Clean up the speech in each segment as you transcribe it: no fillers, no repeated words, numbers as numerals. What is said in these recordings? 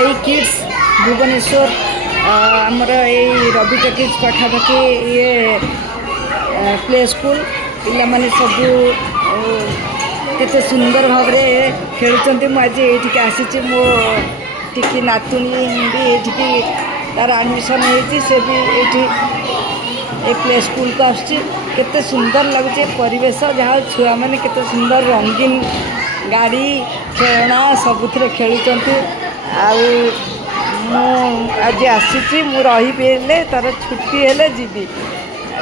आई kids Bhubaneswar आमर ये Ravi talkies पाखापाखि ये प्ले स्कूल पिला माने सब केते सुंदर भाव खेलुंट मुझे ये आसी मो टिकी नातुणी भी ये तार आडमिशन होती से भी ये प्ले स्कूल को आसते सुंदर लगुचे परिवेश जहाँ छुआ मैंने केते सुंदर रंगीन गाड़ी खेलना सबुथ खेलुंट आज आसी मु रही तार छुट्टी हेले जीवी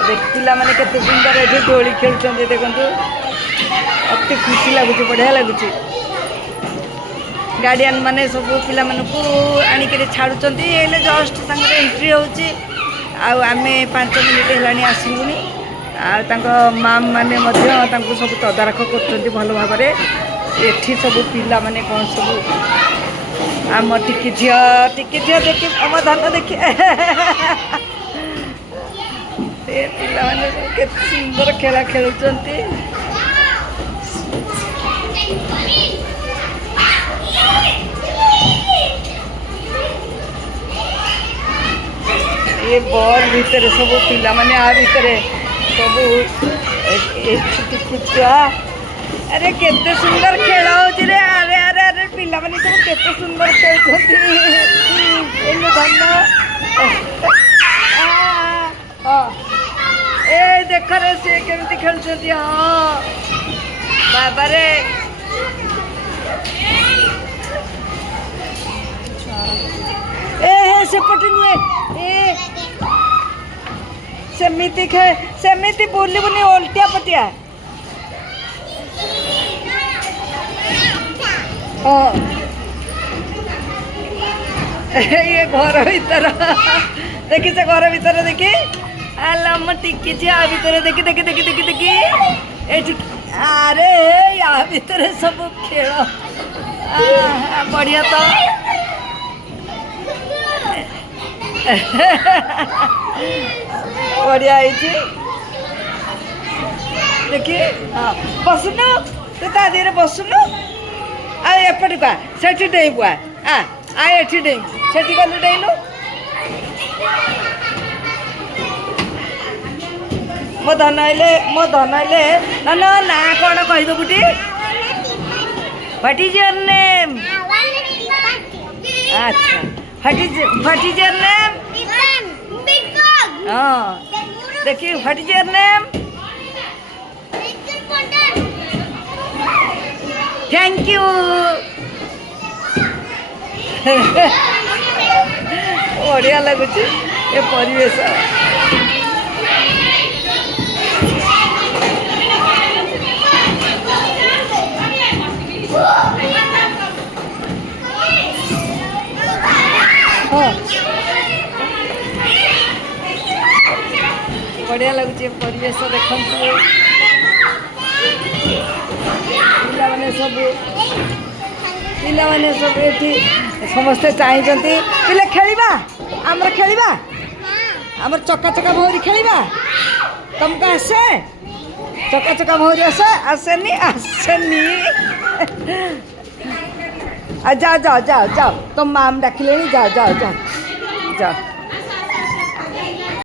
देख पिला माने केते सुंदर ये दोली खेलुंट देखु अति खुशी लगुच बढ़िया लगुच गार्डियन माने सब पिला मानकू आनिक छाड़ुंट जस्ट एंट्री होची आमे 5 मिनिट है आसबुनी माम मैंने सब तदारख कर भल भाव एठी सब पिला माने कौन सब आम टिकी झी देखी आम धान देखी पिला माने केते सुंदर खेला खेलुंट ये बॉल भितर सब पिला माने आ भितर सब छुआ अरे केते सुंदर खेला होची रे अरे अरे अरे पिला माने सब केते सुंदर खेलुछंती एनो धन्न ए देख रे से केमती खेलुछंती हां बाबा रे ए सेपटे नहीं ए सेमिति बुलबुनि ओल्टिया पटिया हाँ ये घर भीतर देखी से घर भीतर देखी आलम टिकी झिया भीतर देखी देखी देखी देखी देखी अरे या भीतर सब खेल बढ़िया तो बढ़िया है देखिए हाँ बसुन तू ता देहरे बसुन आपट का से डेबु आठी डेबु से गलु डेनु मो धन आइले धन ना कौन कहीदेबुटी व्हाट इज योर नेम अच्छा व्हाट इज योर नेम हाँ देखिए what is your name thank you बढ़िया लगुच ये परिवेश हाँ बढ़िया लगुच परिवेश देखु पिला माने सब ये समस्ते चाहते पिले खेलिबा आमर खेलिबा आमर चका चका भौरी खेलिबा तुमको आसे चका चका भौरी आसेनी आसेनी जाओ जाओ जाओ जाओ तुम माम डाकिले जाओ जाओ जाओ जाओ